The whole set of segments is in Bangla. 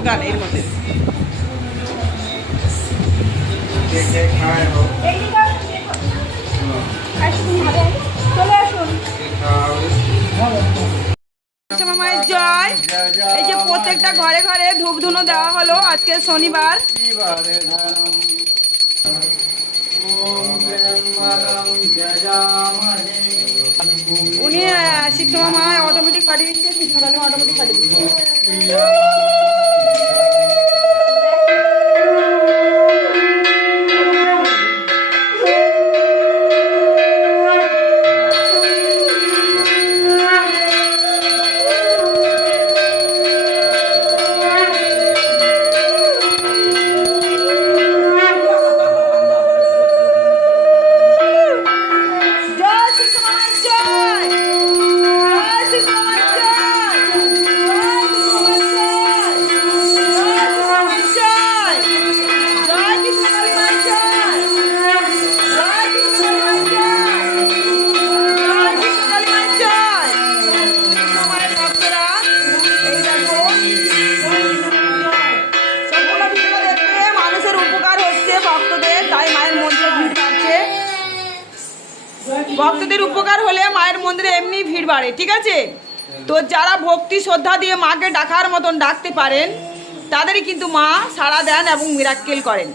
দোকান এর মধ্যে। জয়। এই যে প্রত্যেকটা ঘরে ঘরে ধূপ ধুনো দেওয়া হলো আজকে শনিবার। উনি শিক্ষমা মা অটোমেটিক ফাটিয়ে দিচ্ছে কৃষ্ণকালী অটোমেটিক ফাটিয়ে দিচ্ছে। মন্দিরে এমনি ভিড় বাড়ে, ঠিক আছে? তো যারা ভক্তি শ্রদ্ধা দিয়ে মাকে ডাকার মতন ডাকতে পারেন, তাদেরই কিন্তু মা সাড়া দেন এবং মিরাক্কেল করেন।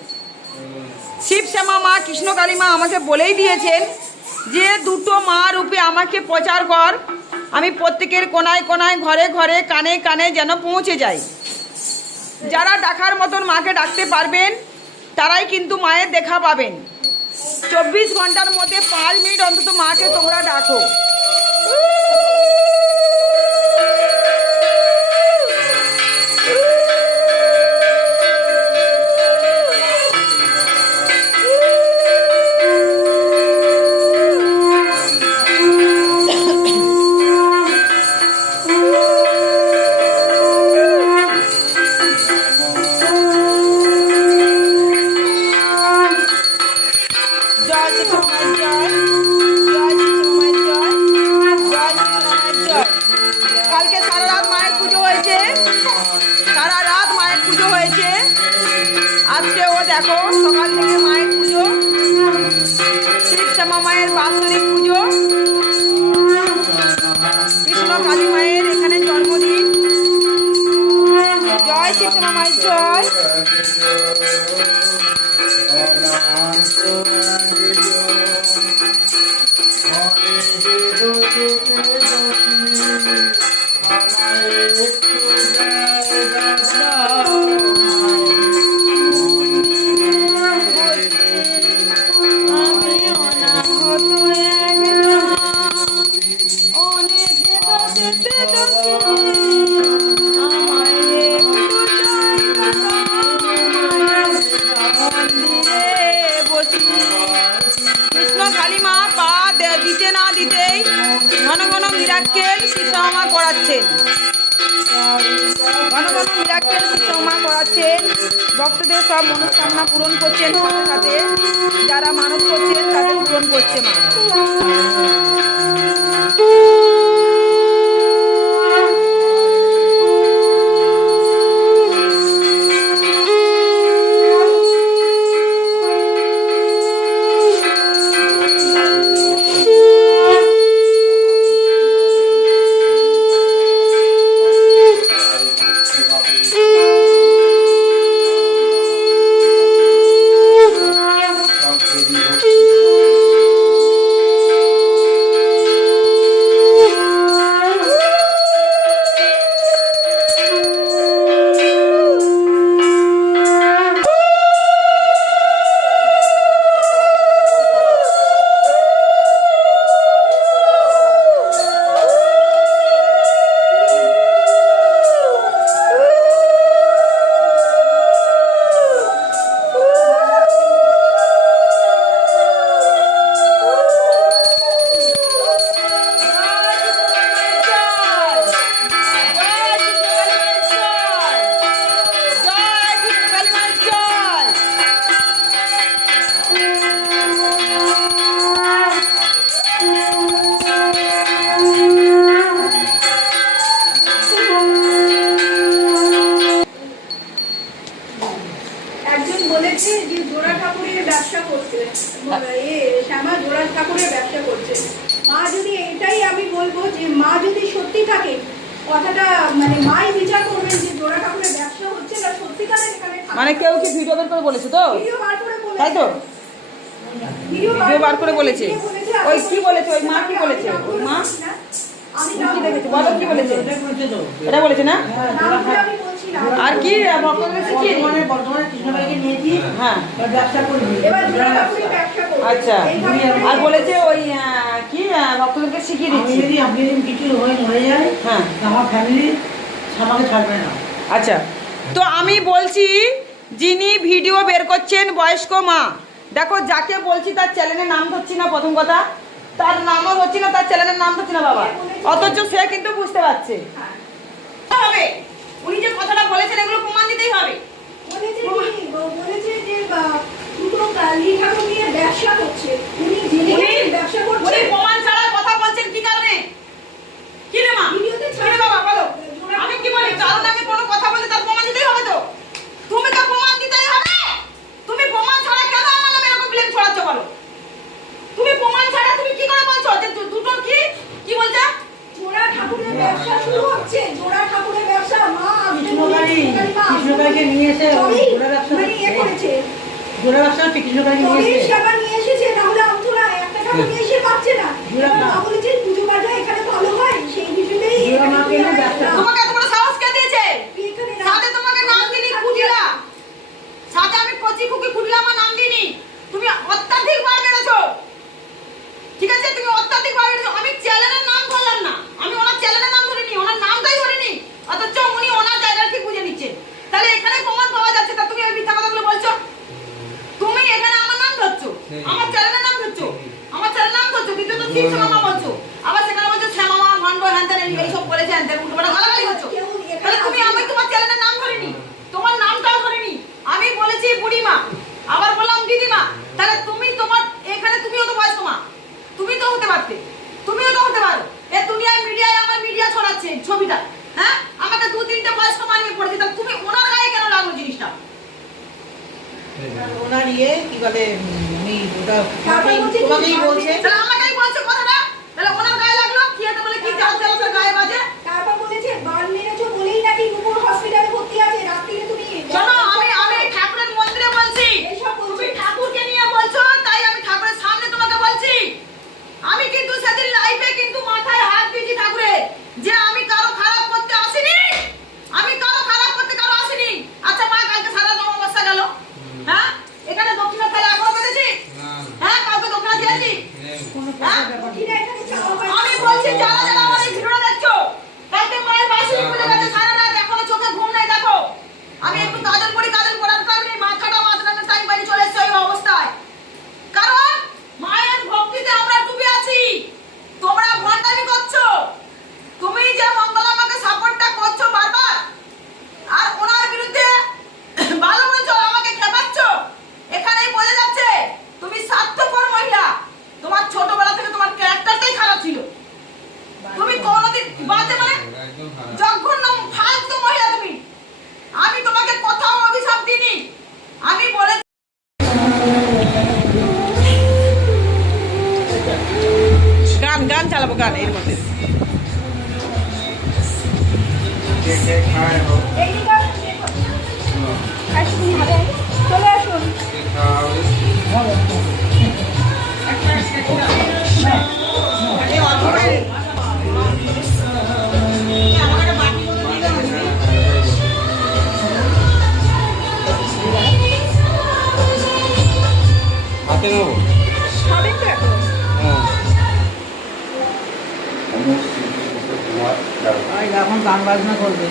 শিব শ্যামা মা কৃষ্ণকালী মা আমাকে বলেই দিয়েছেন যে দুটো মা রূপে আমাকে প্রচার কর। আমি প্রত্যেকের কোনায় কোনায়, ঘরে ঘরে, কানে কানে যেন পৌঁছে যাই। যারা ডাকার মতন মাকে ডাকতে পারবেন, তারাই কিন্তু মায়ের দেখা পাবেন। চব্বিশ ঘণ্টার মধ্যে পাঁচ মিনিট অন্তত মাকে তোমরা ডাকো। কালকে সারা মায়ের পুজো হয়েছে। সারা মায়ের পুজো হয়েছে। আজকে ও দেখো, সকাল থেকে মায়ের পুজো। শিব শ্যামা মায়ের বাৎসরিক পুজো। কৃষ্ণ কালী মায়ের এখানে জন্মদিন। জয় শিব মায়ের, জয়। যেতে আমায় একটু জায়গা দাও, মন্দিরে বসি কৃষ্ণ কালী পা দিতে না দিতেই ঘন ঘন মিরাক্কেল শিশামা করাচ্ছেন ঘন ঘন মিরাক্কেল করাচ্ছেন ভক্তদের সব মনস্কামনা পূরণ করছেন সাথে সাথে যারা মানব করছেন তাদের পূরণ করছে মা যে ঠাকুরের ব্যবসা করছে। হ্যাঁ। ব্যবসা করছে। মা যদি এটাই আমি বলব যে মা যদি সত্যি থাকে কথাটা মানে বিচার যে ঠাকুরের ব্যবসা হচ্ছে না মানে কেউ কি ভিডিও বের করে বলেছে তো? তাই তো? ভিডিও বার করে বলেছে। ওই কি বলেছে? ওই মা কি বলেছে? ওই মা? আমি কি দেখেছি? বলো কি বলেছে? এটা বলেছে না? আর কি? বর্তমানে বর্তমানে নিয়েছি হ্যাঁ। ব্যবসা করবি। আচ্ছা। আর বলেছে ওই কি ভক্তদেরকে শিখিয়ে দিচ্ছি। যদি আপনি যদি কিছু হয়ে মরে যায় হ্যাঁ। আমার ফ্যামিলি আমাকে ছাড়বে না। আচ্ছা। তো আমি বলছি যিনি ভিডিও বের করছেন বয়স্ক মা দেখো যাকে বলছি তার চ্যানেলের নাম ধরছি না প্রথম কথা। তার নামও ধরছি না তার চ্যানেলের নাম ধরছি না বাবা। অথচ সে কিন্তু বুঝতে পারছে। হ্যাঁ। হবে। উনি যে কথাটা বলেছেন এগুলো প্রমাণ দিতেই হবে। বলেছে যে দুটো কালী ঠাকুর নিয়ে ব্যবসা করছে। উনি জেনে ব্যবসা করছে। প্রমাণ ছাড়া কথা বলছেন কি কারণে? কি রে মা? বাবা বলো আমি কি বলি কারণ আমি কোনো কথা বলতে তার প্রমাণ দিতেই হবে তো তুমি তো প্রমাণ দিতেই হবে তুমি প্রমাণ ছাড়া কেন আমার নামে এরকম ব্লেম ছড়াচ্ছ বলো তুমি প্রমাণ ছাড়া তুমি কি করে বলছো যে দু- দুটো কি কি বলছে জোড়া ঠাকুরের ব্যবসা শুরু হচ্ছে জোড়া ঠাকুরের ব্যবসা মা কৃষ্ণকালী কৃষ্ণকালী মা কৃষ্ণকালীকে নিয়ে এসে তবেই ব্যবসা মানে ইয়ে করেছে। জোড়া ব্যবসা হচ্ছে কৃষ্ণকালীকে নিয়ে এসে। সেবা নিয়ে এসেছে নাহলে অন্তরা একটা ঠাকুর নিয়ে এসে পাচ্ছে না। মা। বলেছে পুজো পাঠা এখানে ভালো হয় সেই হিসেবেই হয়। তোমাকে এত সাহস কে দিয়েছে? সাথে তোমাকে নাম দিনি কুটিলা সাথে আমি কচি খুকি খুঁজলাম আমার নাম দিনি তুমি অত্যাধিক বার বেড়েছো ঠিক আছে তুমি অত্যাধিক বার বেড়েছো আমি চ্যানেলের নাম বললাম না আমি ওনার চ্যানেলের নাম ধরিনি ওনার নামটাই ধরিনি অথচ উনি ওনার জায়গা ঠিক বুঝে নিচ্ছেন তাহলে এখানে প্রমাণ পাওয়া যাচ্ছে তা তুমি ওই মিথ্যা কথাগুলো বলছো তুমি এখানে আমার নাম ধরছো আমার চ্যানেলের নাম ধরছো আমার চ্যানেলের নাম ধরছো মামা বলছো আবার সেখানে বলছো শ্যামা মামা ভণ্ড হ্যান ত্যান এইসব বলেছে হ্যান ত্যান উল্টো গালাগালি করছ। তাহলে তুমি আমি তোমার চ্যানেলের নাম ধরিনি তোমার নামটাও ধরিনি। আমি বলেছি বুড়িমা আবার বললাম দিদিমা তাহলে তুমি তোমার এখানে তুমিও তো বয়স্ক মা তুমি তো হতে পারতে তুমিও তো হতে পারো। এ দুনিয়ায় মিডিয়ায় আমার মিডিয়া ছড়াচ্ছে ছবিটা হ্যাঁ? আমাকে দু তিনটে বয়স্ক মা নিয়ে পড়েছে তাহলে তুমি ওনার গায়ে কেন লাগল জিনিসটা? ওনার ইয়ে কি বলে উনি ওটা তোমাকেই বলছে কথাটা তাহলে ওনার গায়ে লাগল কি হতে বলে কি চাল চাল গায়ে বাজে তারপর বলেছে বান মেরেছো বলেই নাকি নুপুর হসপিটালে ভর্তি আছে রাত্রিরে তুমি শোনো আমি আমি ঠাকুরের মন্দিরে বলছি এইসব বলছে। তুমি ঠাকুরকে নিয়ে বলছো তাই আমি ঠাকুরের সামনে তোমাকে বলছি আমি কিন্তু সেদিন লাইভে কিন্তু মাথায় হাত দিয়েছি ঠাকুরের যে আমি কারও খারাপ করতে আসিনি আমি কারও খারাপ করতে কারও আসিনি আচ্ছা মা কালকে সারা অমাবস্যা গেল হ্যাঁ এখানে দক্ষিণা থালা এখনও পেরেছি হ্যাঁ কাউকে দক্ষিণা দিয়েছি কোনো হ্যাঁ? প্রকার ব্যাপার নেই। কিনা এখানে চাওয়া হয় আমি বলছি যারা যারা আমার এই ভিডিওটা দেখছ কালকে মায়ের বাসি খুলে গেছে সারা রাত এখনও চোখে ঘুম নেই দেখো আমি একটু কাজল করি কাজল করার কারণে মাথাটা মাথাটা টাইম বাড়ি চলে এসছে ওই অবস্থায় কারণ মায়ের ভক্তিতে আমরা ডুবে আছি তোমরা ভণ্ডামি করছ তুমি যে মঙ্গলামাকে সাপোর্টটা করছ বারবার আর ওনার বিরুদ্ধে ভালো বলছো আমাকে খেপাচ্ছ এখানেই বোঝা যাচ্ছে তুমি স্বার্থপর মহিলা তোমার ছোটবেলা থেকে তোমার ক্যারেক্টারটাই খারাপ ছিল তুমি কোনোদিন বাজে মানে জঘন্য ফালতু মহিলা তুমি আমি তোমাকে কোথাও অভিশাপ দিইনি আমি বলে গান গান চালাবো গান এর মধ্যে এইদিকে আসুন, দেখুন। আসুন ভাবে চলে আসুন হাতে নেব? বাজনা করবে।